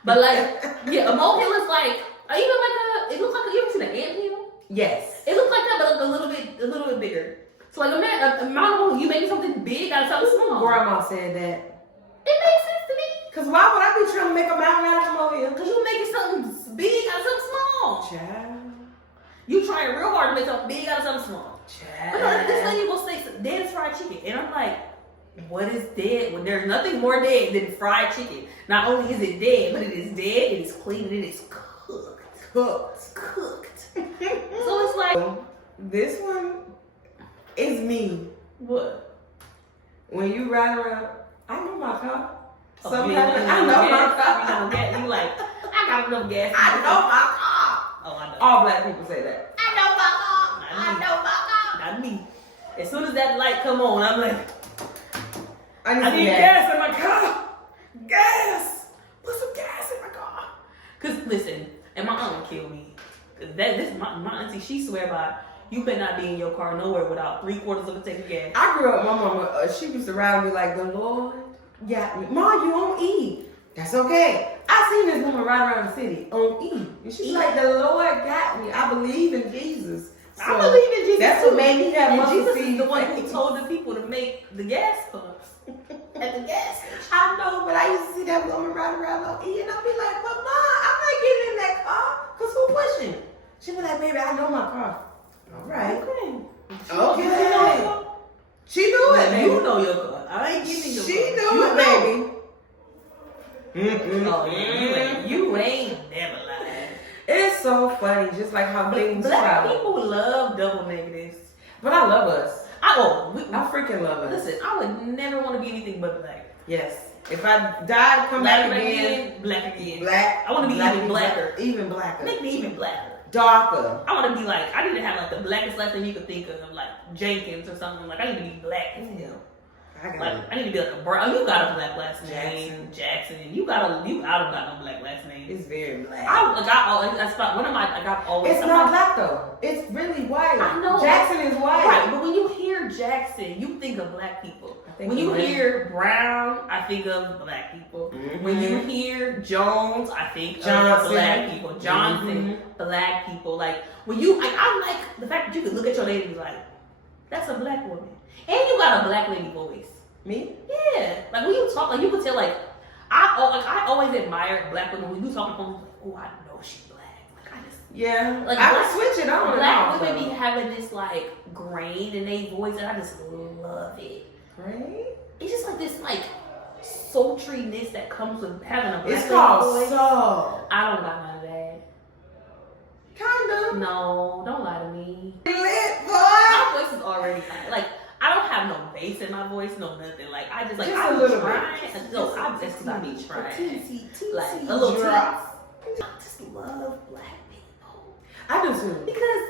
But like, yeah, a molehill is like, it looks like, you ever seen an anthill? Yes. It looks like that, but like a little bit bigger. So like a mountain, you make something big out of something small. Grandma said that. It makes sense to me. Because why would I be trying to make a mountain out of a molehill? Because you making something big out of something small. Child. You trying real hard to make something big out of something small. Child. But no, this lady will say dead is fried chicken. And I'm like, what is dead? Well, there's nothing more dead than fried chicken. Not only is it dead, but it is dead, it is clean, and it is cooked. Cooked. So it's like, this one is me. what? When you ride around, I know my car. Oh, Sometimes yeah, I know my You car. know gas. You like, I got enough gas. I know my car. Oh, I know. All black people say that. I know my car. I know my car. Not me. As soon as that light come on, I'm like, I need gas in my car. Gas. Put some gas in my car. Cause listen, and my aunt would kill me. Cause my auntie, she swear by, you better not be in your car nowhere without 3/4 of a tank of gas. I grew up, my mama, she used to ride me like, the Lord got me. Ma, you on E. That's okay. I seen this woman ride around the city on E. And she's like, the Lord got me. I believe in Jesus. So I believe in Jesus. that's too. what made me have And muscle Jesus is seed the one who faith. told the people to make the gas pumps at the gas station. I know, but I used to see that woman ride around on E, and I'd be like, but Ma, I'm not getting in that car, because who pushing? She'd be like, baby, I know my car. All right. Okay. She knew it, baby. You know your car. I ain't giving your She car. knew You it, know. baby. Oh, yeah. You ain't never lied. It's so funny, just like how things Black travel. people love double negatives. But I love us. I freaking love us. listen, I would never want to be anything but black. Yes. If I die, come back again. Black again. Black. I want to be even blacker. Even blacker. Make me even blacker. Darker. I want to be like, I need to have like the blackest last name you could think of, like Jenkins or something. Like, I need to be black as hell. I need to be like a brown. You got a black last name, Jackson. You I don't got no black last name. It's very black. I've always. It's not black though. It's really white. I know. Jackson is white. Right, but when you hear Jackson, you think of black people. When you hear Brown, I think of black people. Mm-hmm. When you hear Jones, I think Johnson. of black people. Johnson, black people. Like when you, I like the fact that you can look at your lady and be like, that's a black woman, and you got a black lady voice. Me? Yeah, like when you talk, like you could tell, like I always admire black women when you talk to them. Like, oh, I know she's black. Like I just Yeah. like I black, would switch it on. Black women be having this like grain in their voice, and I just love it. Grain? It's just like this like sultriness that comes with having a black It's called voice. soul. I don't got none of that. Kinda. them? No, don't lie to me. Lit, boy. My voice is already high. Like, I don't have no bass in my voice, no nothing. Like, I just, like, Just I'm a little trying. bit. No, I'm just about to be trying. Teensy, Like, a little drop. I just love black people. I do too. Because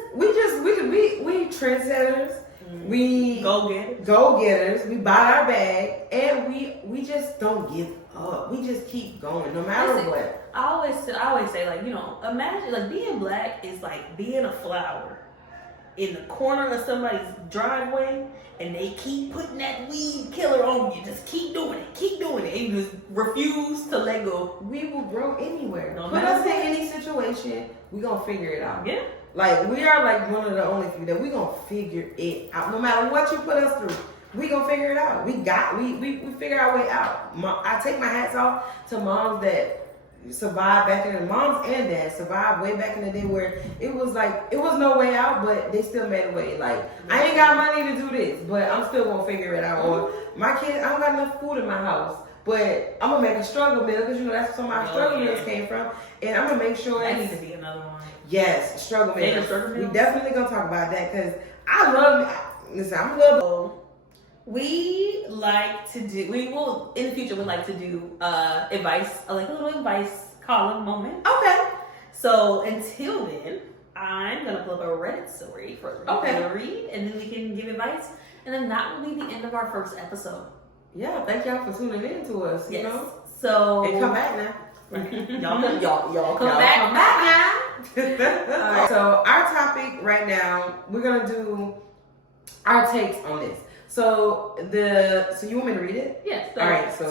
we trendsetters. We go getters. We buy our bag, and we just don't give up. We just keep going, no matter what. I always say, like, you know, imagine, like, being black is like being a flower in the corner of somebody's driveway, and they keep putting that weed killer on you. Just keep doing it, and you just refuse to let go. We will grow anywhere. No Put matter us in what. any situation, we gonna figure it out. Yeah. Like, we are like one of the only few that we gonna figure it out. No matter what you put us through, we gonna figure it out. We figure our way out. I take my hats off to moms that survived back in the moms and dads survived way back in the day where it was like it was no way out, but they still made a way. Like, I ain't got money to do this, but I'm still gonna figure it out. Or my kids, I don't got enough food in my house, but I'm gonna make a struggle meal because, you know, that's where my struggle meals came from, and I'm gonna make sure That needs to be another one. Yes, struggle meals. Struggle We meals? definitely gonna talk about that because I love. Listen, I'm a little. We like to do. We will in the future. We like to do advice, like a little advice column moment. Okay. So until then, I'm gonna pull up a Reddit story for Okay. you to read, and then we can give advice, and then that will be the end of our first episode. Yeah, thank y'all for tuning in to us. You know, So and come back now. y'all come back. Come back now. All right, so our topic right now, we're gonna do our takes on this. So you want me to read it? Yes. All right. It's a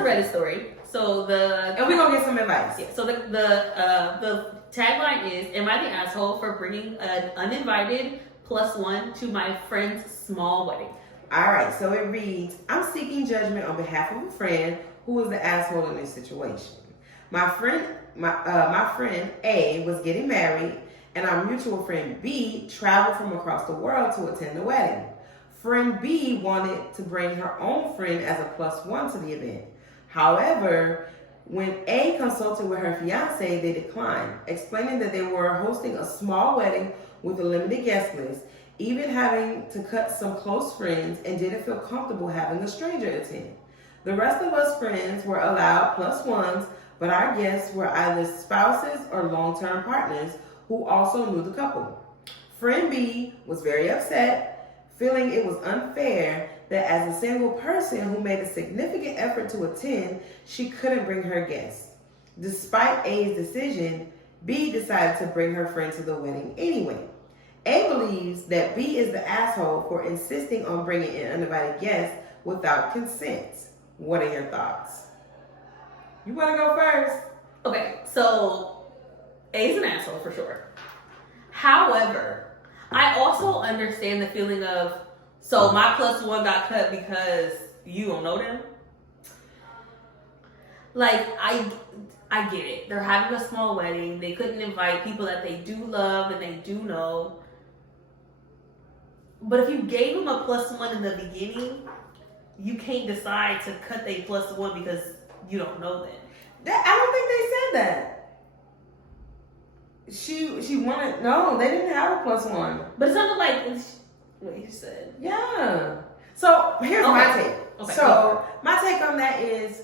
Reddit story. And we're gonna get some advice. Yeah. So the tagline is, "Am I the asshole for bringing an uninvited +1 to my friend's small wedding?" All right. So it reads, "I'm seeking judgment on behalf of a friend who is the asshole in this situation. My friend A was getting married, and our mutual friend B traveled from across the world to attend the wedding. Friend B wanted to bring her own friend as a +1 to the event. However, when A consulted with her fiance, they declined, explaining that they were hosting a small wedding with a limited guest list, even having to cut some close friends, and didn't feel comfortable having a stranger attend. The rest of us friends were allowed +1s, but our guests were either spouses or long-term partners who also knew the couple. Friend B was very upset, feeling it was unfair that as a single person who made a significant effort to attend, she couldn't bring her guests. Despite A's decision, B decided to bring her friend to the wedding anyway. A believes that B is the asshole for insisting on bringing in uninvited guests without consent. What are your thoughts?" You want to go first? Okay, so A's an asshole for sure. However, I also understand the feeling of, so my +1 got cut because you don't know them. Like, I get it. They're having a small wedding. They couldn't invite people that they do love and they do know. But if you gave them a +1 in the beginning, you can't decide to cut their +1 because you don't know them. I don't think they said that. She wanted, no, they didn't have a +1. But it sounded like what you said. Yeah. So here's my take. Okay. So my take on that is,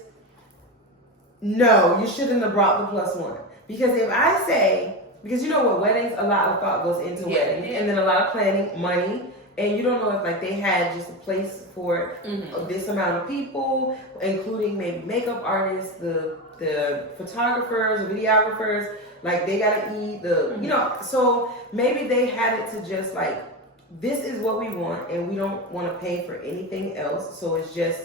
no, you shouldn't have brought the +1. Because if I say, because you know what, weddings, a lot of thought goes into weddings, and then a lot of planning, money, and you don't know if like they had just a place for this amount of people, including maybe makeup artists, the photographers, the videographers, like they gotta eat you know, so maybe they had it to just like, this is what we want and we don't want to pay for anything else, so it's just,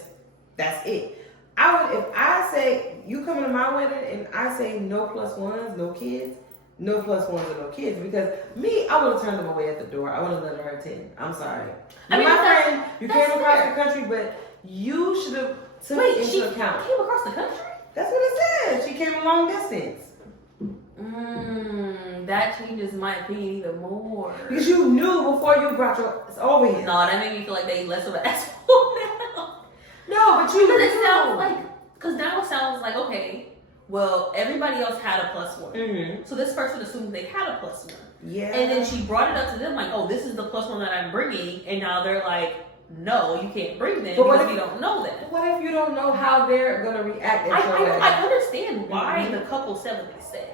that's it. If I say, you coming to my wedding and I say no +1s, no kids, no +1s and no kids, because me, I would have turned them away at the door. I would have let her attend. I'm sorry. I mean, my friend, you came across the country, but you should have took it into account. Came across the country? That's what it said. She came a long distance. That changes my opinion even more. Because you knew before you brought your over here. No, that made me feel like they less of an asshole now. No, but you Because it sounds like, because now it sounds like, okay, well, everybody else had a +1. Mm-hmm. So this person assumed they had a +1. Yeah. And then she brought it up to them like, oh, this is the +1 that I'm bringing. And now they're like, no, you can't bring them because we don't know them. What if you don't know how they're going to react at your wedding? I understand why the couple said what they said.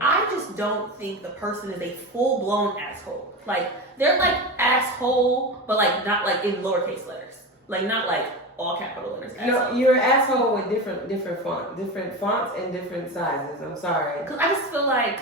I just don't think the person is a full-blown asshole. Like, they're like asshole, but like not like in lowercase letters. Like not like all capital letters. No, you're an asshole with different fonts and different sizes. I'm sorry. Because I just feel like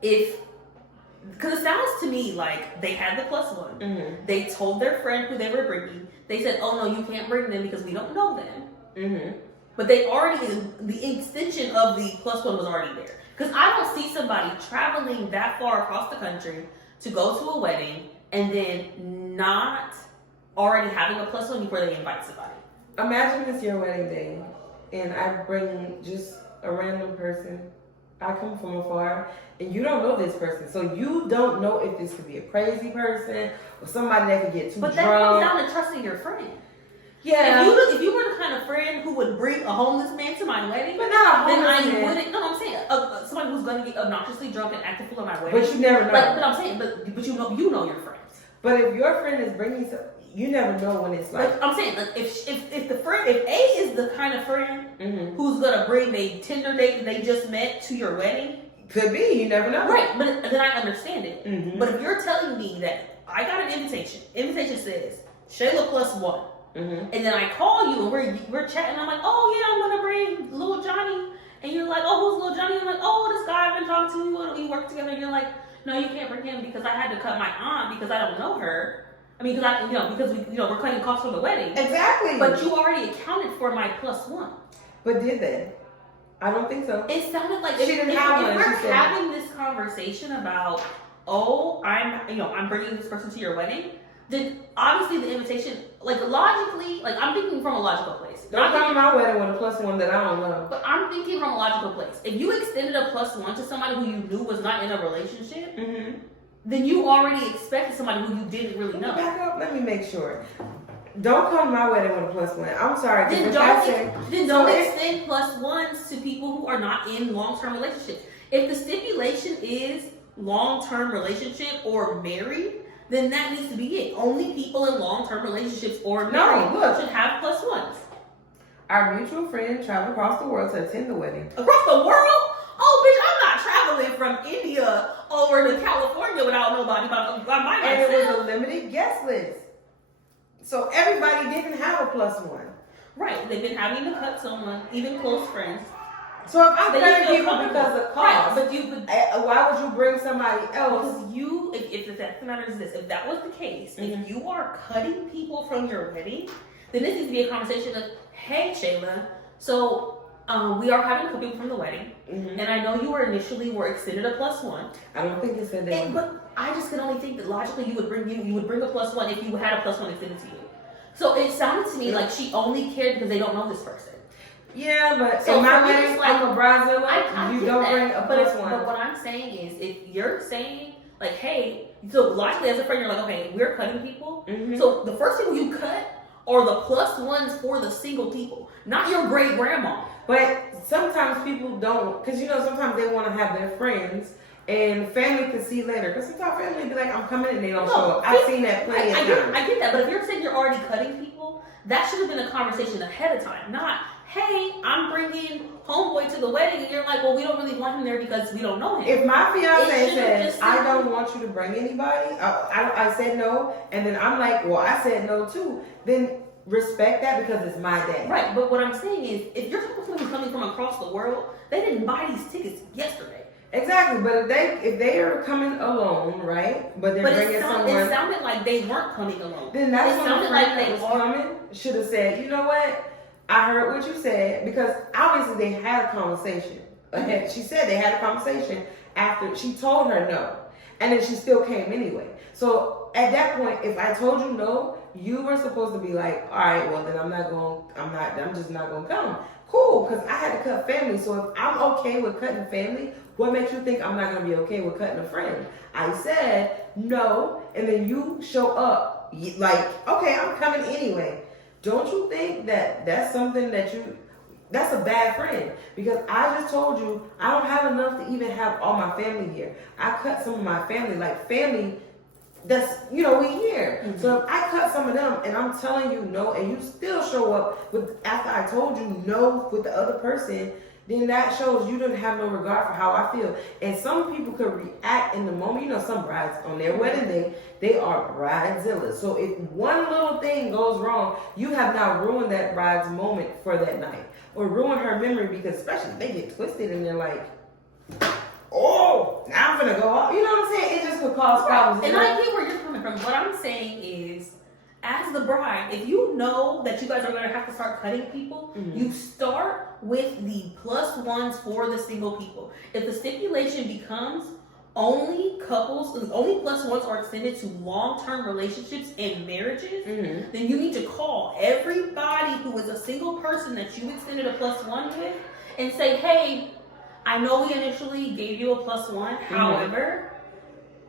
because it sounds to me like they had the +1. Mm-hmm. They told their friend who they were bringing. They said, oh no, you can't bring them because we don't know them. Mm-hmm. But they already, the extension of the +1 was already there. Because I don't see somebody traveling that far across the country to go to a wedding and then not already having a +1 before they invite somebody. Imagine it's your wedding day and I bring just a random person. I come from afar and you don't know this person. So you don't know if this could be a crazy person or somebody that could get too drunk. But that comes down to trusting your friend. Yeah. If you were the kind of friend who would bring a homeless man to my wedding, but not a then homeless man. wouldn't. No, I'm saying somebody who's going to get obnoxiously drunk and act a fool at my wedding. But you never know. But I'm saying, but you know your friends. But if your friend is bringing some, you never know when it's like. I'm saying, like, if the friend, if A is the kind of friend who's gonna bring a Tinder date that they just met to your wedding, could be, you never know. Right, but then I understand it. Mm-hmm. But if you're telling me that I got an invitation says Shayla +1, and then I call you and we're chatting, I'm like, oh yeah, I'm gonna bring Lil Johnny, and you're like, oh, who's Lil Johnny? I'm like, oh, this guy I've been talking to, we work together. And you're like, no, you can't bring him because I had to cut my aunt because I don't know her. I mean, because we're cutting costs for the wedding. Exactly. But you already accounted for my +1. But did they? I don't think so. It sounded like if we're having this conversation about, oh, I'm bringing this person to your wedding, then obviously the invitation, like logically, like I'm thinking from a logical place. Don't come to my wedding with a +1 that I don't know. But I'm thinking from a logical place. If you extended a +1 to somebody who you knew was not in a relationship, then you already expected somebody who you didn't really know. Back up. Let me make sure. Don't come to my wedding with a +1. I'm sorry. Then don't extend +1s to people who are not in long-term relationships. If the stipulation is long-term relationship or married, then that needs to be it. Only people in long-term relationships or married should have +1s. Our mutual friend traveled across the world to attend the wedding. Across the world? Oh, bitch, I'm not traveling from India over to California without nobody by myself. And it was a limited guest list. So everybody didn't have a +1. Right. They've been having to cut someone, even close friends. So if I'm cutting people because of cost, right, why would you bring somebody else? Because if the fact of the matter is this, if that was the case, if you are cutting people from your wedding, then this needs to be a conversation of, hey, Shayla, so we are having to cut people from the wedding, and I know you were extended a +1. I don't think it said that. But I just can only think that logically you would bring a +1 if you had a +1 extended to you. So it sounded to me like she only cared because they don't know this person. Yeah, but so in my wedding, like a Brazilian, you don't bring a +1. But what I'm saying is, if you're saying like, hey, so logically as a friend, you're like, okay, we're cutting people. So the first people you cut are the +1s for the single people, not your great grandma. But sometimes people don't, because sometimes they want to have their friends. And family can see later. Because sometimes family be like, I'm coming and they don't show up. I've seen that plenty of times. I get that. But if you're saying you're already cutting people, that should have been a conversation ahead of time. Not, hey, I'm bringing homeboy to the wedding. And you're like, well, we don't really want him there because we don't know him. If my fiance says, I don't want you to bring anybody, I said no. And then I'm like, well, I said no too. Then respect that because it's my day. Right. But what I'm saying is, if you're talking to someone coming from across the world, they didn't buy these tickets yesterday. Exactly, but if they are coming alone, right? But they're bringing someone. It sounded like they weren't coming alone. Then that's when the friend that was coming should have said, you know what? I heard what you said, because obviously they had a conversation. She said they had a conversation after she told her no, and then she still came anyway. So at that point, if I told you no, you were supposed to be like, all right, well then I'm just not gonna come. Cool, because I had to cut family. So if I'm okay with cutting family, what makes you think I'm not going to be okay with cutting a friend? I said no, and then you show up like, okay, I'm coming anyway. Don't you think that that's something that that's a bad friend, because I just told you I don't have enough to even have all my family here. I cut some of my family, like family that's, we here. Mm-hmm. So if I cut some of them and I'm telling you no, and you still show up with after I told you no with the other person, then that shows you didn't have no regard for how I feel. And some people could react in the moment. Some brides on their wedding day, they are bridezillas. So if one little thing goes wrong, you have now ruined that bride's moment for that night, or ruined her memory, because especially if they get twisted and they're like, oh, now I'm gonna go off. You know what I'm saying? It just could cause problems. And I get where you're coming from. What I'm saying is, as the bride, if you know that you guys are gonna have to start cutting people, you start with the plus ones for the single people. If the stipulation becomes only plus ones are extended to long-term relationships and marriages, then you need to call everybody who is a single person that you extended a plus one with and say, hey, I know we initially gave you a plus one. However,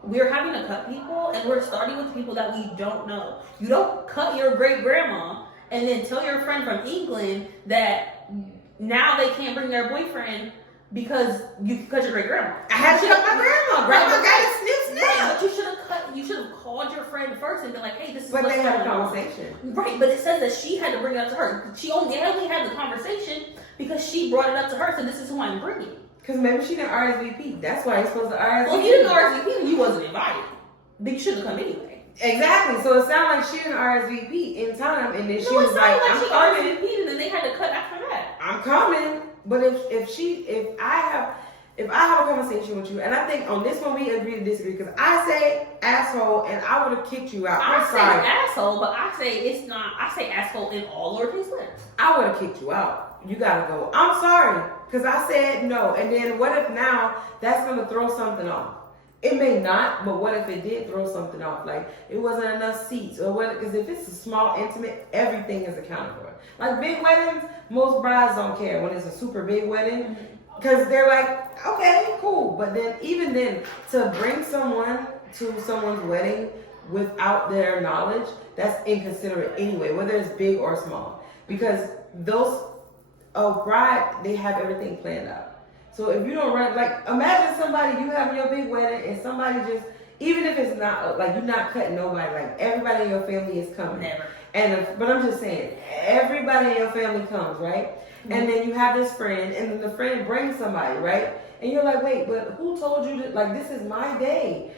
we're having to cut people, and we're starting with people that we don't know. You don't cut your great grandma and then tell your friend from England that now they can't bring their boyfriend because you cut your great grandma. I had to cut my grandma. Grandma got a snip. Right, but you should have called your friend first and been like, hey, this is what's going on. But they had a conversation. Right, but it says that she had to bring it up to her. She only had the conversation because she brought it up to her, so this is who I'm bringing. Because maybe she didn't RSVP. That's why you're supposed to RSVP. Well, if you didn't RSVP, then you wasn't invited. Then you shouldn't have come anyway. Exactly. So it sounded like she didn't RSVP in time, and then she was like, I'm coming. And then they had to cut after that. I'm coming. But if I have a conversation with you, and I think on this one we agree to disagree, because I say asshole and I would have kicked you out. I'm sorry. I say asshole, but I say it's not. I say asshole in all lowercase letters. I would have kicked you out. You gotta go. I'm sorry. Because I said no. And then what if now that's going to throw something off? It may not, but what if it did throw something off? Like it wasn't enough seats, or what? Because if it's a small, intimate, everything is accounted for. Like big weddings, most brides don't care when it's a super big wedding, because they're like, okay, cool. But then even then, to bring someone to someone's wedding without their knowledge, that's inconsiderate anyway, whether it's big or small. Because a bride, they have everything planned out. So if you don't run, like imagine somebody, you having your big wedding and somebody just, even if it's not, like you're not cutting nobody, like everybody in your family is coming. Never. But I'm just saying, everybody in your family comes, right? And then you have this friend, and then the friend brings somebody, right? And you're like, wait, but who told you to, like, this is my day.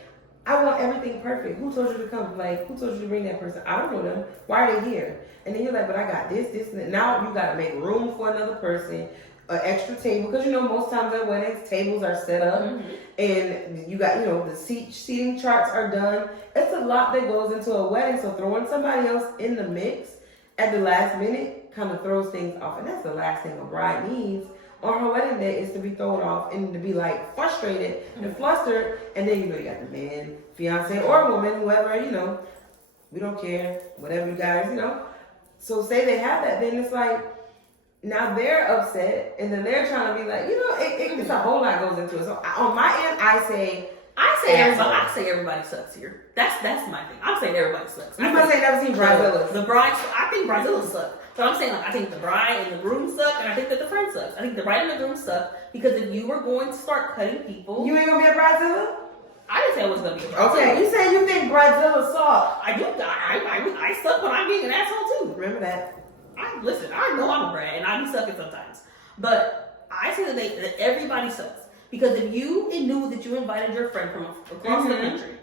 I want everything perfect. Who told you to come? Like, who told you to bring that person? I don't know them. Why are they here? And then you're like, but I got this, and that. Now you got to make room for another person, an extra table. Because, most times at weddings, tables are set up. And you got, the seating charts are done. It's a lot that goes into a wedding. So throwing somebody else in the mix at the last minute kind of throws things off. And that's the last thing a bride needs on her wedding day, is to be thrown off and to be like frustrated and flustered. And then, you got the man, fiance, or woman, whoever, we don't care, whatever you guys, So say they have that, then it's like, now they're upset, and then they're trying to be like, it's a whole lot goes into it. So on my end, I say everybody sucks here. That's my thing. I'm saying everybody sucks. You must say never seen Bridezillas. The bride, I think Bridezillas suck. So I'm saying, I think the bride and the groom suck, and I think that the friend sucks. I think the bride and the groom suck, because if you were going to start cutting people, you ain't gonna be a Bridezilla? I didn't say I was gonna be a Bridezilla. Okay, you say you think Bridezilla suck. I do. I suck when I'm being an asshole too. Remember that. Listen, I know I'm a brat, and I be sucking sometimes. But I say that everybody sucks. Because if you knew that you invited your friend from across the country,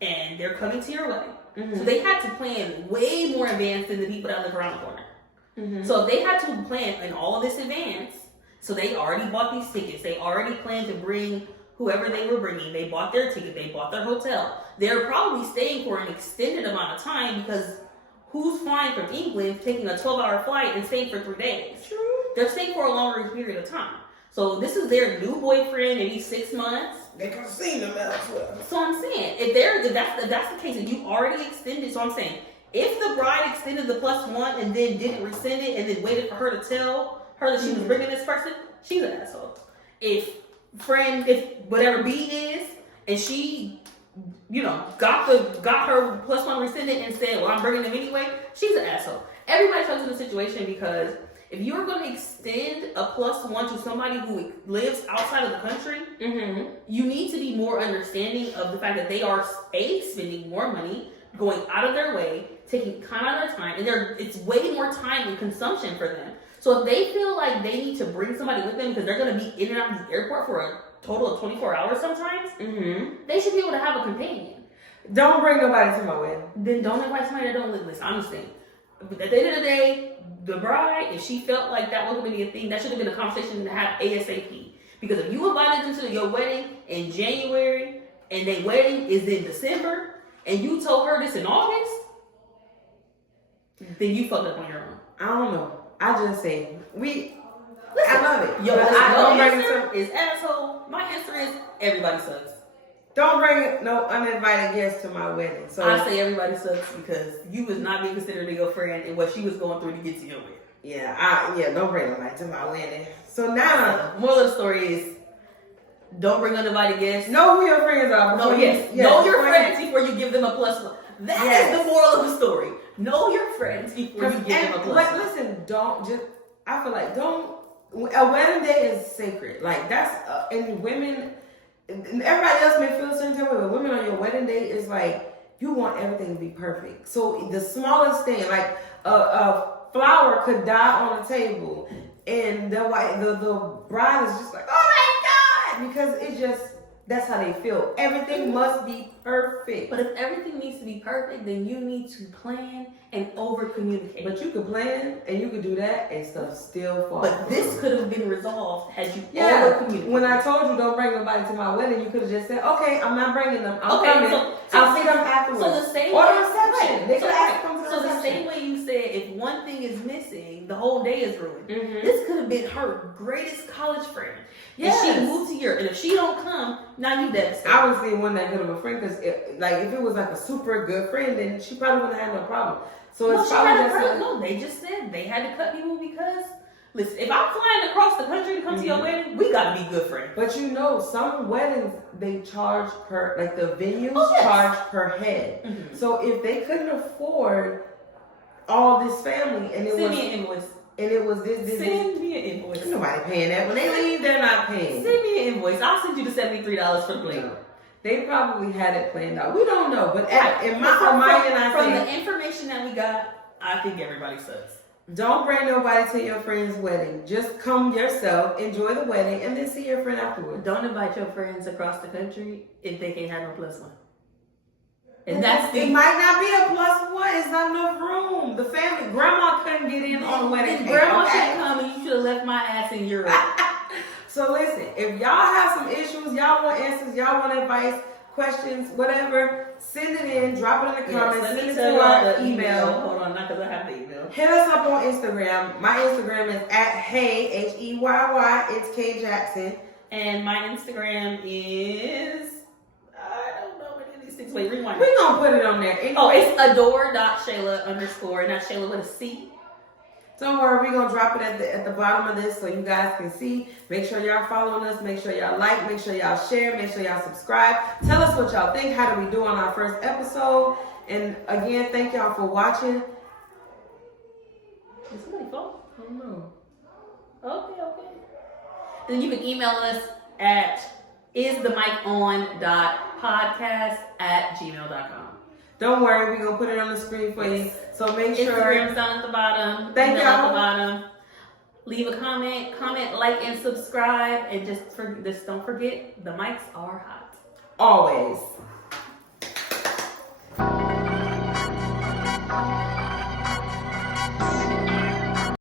and they're coming to your wedding, so they had to plan way more advanced than the people that live around the corner. So if they had to plan in all of this advance, so they already bought these tickets, they already planned to bring whoever they were bringing, they bought their ticket, they bought their hotel. They're probably staying for an extended amount of time, because who's flying from England, taking a 12-hour flight and staying for 3 days? True. They're staying for a longer period of time. So this is their new boyfriend, maybe 6 months. They could have seen them elsewhere. So I'm saying, if that's the case, and you already extended, so I'm saying, if the bride extended the +1 and then didn't rescind it and then waited for her to tell her that she was bringing this person, she's an asshole. If whatever B is, and she, got her +1 rescinded and said, well, I'm bringing them anyway, she's an asshole. Everybody comes in a situation because if you're going to extend a +1 to somebody who lives outside of the country, you need to be more understanding of the fact that they are spending more money, going out of their way, taking kind of their time, and it's way more time and consumption for them. So if they feel like they need to bring somebody with them because they're going to be in and out of the airport for a total of 24 hours sometimes, they should be able to have a companion. Don't bring nobody to my wedding. Then don't invite somebody that don't live this. I'm just saying. But at the end of the day, the bride, if she felt like that wasn't going to be a thing, that should have been a conversation to have ASAP. Because if you invited them to your wedding in January and their wedding is in December and you told her this in August, then you fucked up on your own. I don't know. I just say I love it. Your answer is asshole. My answer is everybody sucks. Don't bring no uninvited guests to my wedding. So I say everybody sucks because you was not being considered a good friend and what she was going through to get to your wedding. Yeah, don't bring nobody to my wedding. So now, moral of the story is, don't bring uninvited guests. Know who your friends are. Know your friends before you give them a +1. That is the moral of the story. Know your friends before you give them a +1. Like, listen, I feel like a wedding day is sacred. Like that's and women. Everybody else may feel the same way, but women on your wedding day is like you want everything to be perfect. So the smallest thing, like a flower could die on a table, and the bride is just like, oh my god, because that's how they feel. Everything must be perfect. But if everything needs to be perfect, then you need to plan and over communicate. But you could plan and you could do that and stuff still falls. But this could have been resolved had you over communicated. When I told you don't bring nobody to my wedding, you could have just said, okay, I'm not bringing them. I'm coming. I'll see them afterwards. So the same or way, the reception. They could ask them to the reception. The same way you said, if one thing is missing, the whole day is ruined. This could have been her greatest college friend. Yes. And she moved to Europe, and if she don't come, now you devastated. I was thinking one that good of a friend because, if it was like a super good friend, then she probably wouldn't have no problem. So it's probably they just said they had to cut people because, listen, if I'm flying across the country to come to your wedding, we gotta be good friends. But some weddings they charge per, like the venues charge per head. So if they couldn't afford all this family, and it send me an invoice. And it was this. Send me an invoice. Nobody paying that. When they leave, they're not paying. Send me an invoice. I'll send you the $73 for the plane. They probably had it planned out. We don't know, but from the information that we got, I think everybody sucks. Don't bring nobody to your friend's wedding. Just come yourself, enjoy the wedding, and then see your friend afterwards. Don't invite your friends across the country if they can't have no +1. And it might not be a +1. It's not enough room. The family, grandma couldn't get in on the wedding cake. Grandma should come, and you should have left my ass in Europe. So listen, if y'all have some issues, y'all want answers, y'all want advice, questions, whatever, send it in, drop it in the comments, send it to our email. Hold on, not because I have the email. Hit us up on Instagram. My Instagram is @hey HEYY. It's K Jackson. And my Instagram is wait, rewind. We're gonna put it on there. Anyway. Oh, it's adore.Shayla_, and that's Shayla with a C. Don't worry, we're gonna drop it at the bottom of this so you guys can see. Make sure y'all following us, make sure y'all like, make sure y'all share, make sure y'all subscribe. Tell us what y'all think. How did we do on our first episode? And again, thank y'all for watching. Is somebody phone? I don't know. Okay. And then you can email us at isthemic.on.podcast@gmail.com. Don't worry, we're gonna put it on the screen for you. So make sure Instagram's down at the bottom. Thank y'all. At the bottom. Leave a comment, like, and subscribe, and just don't forget the mics are hot. Always.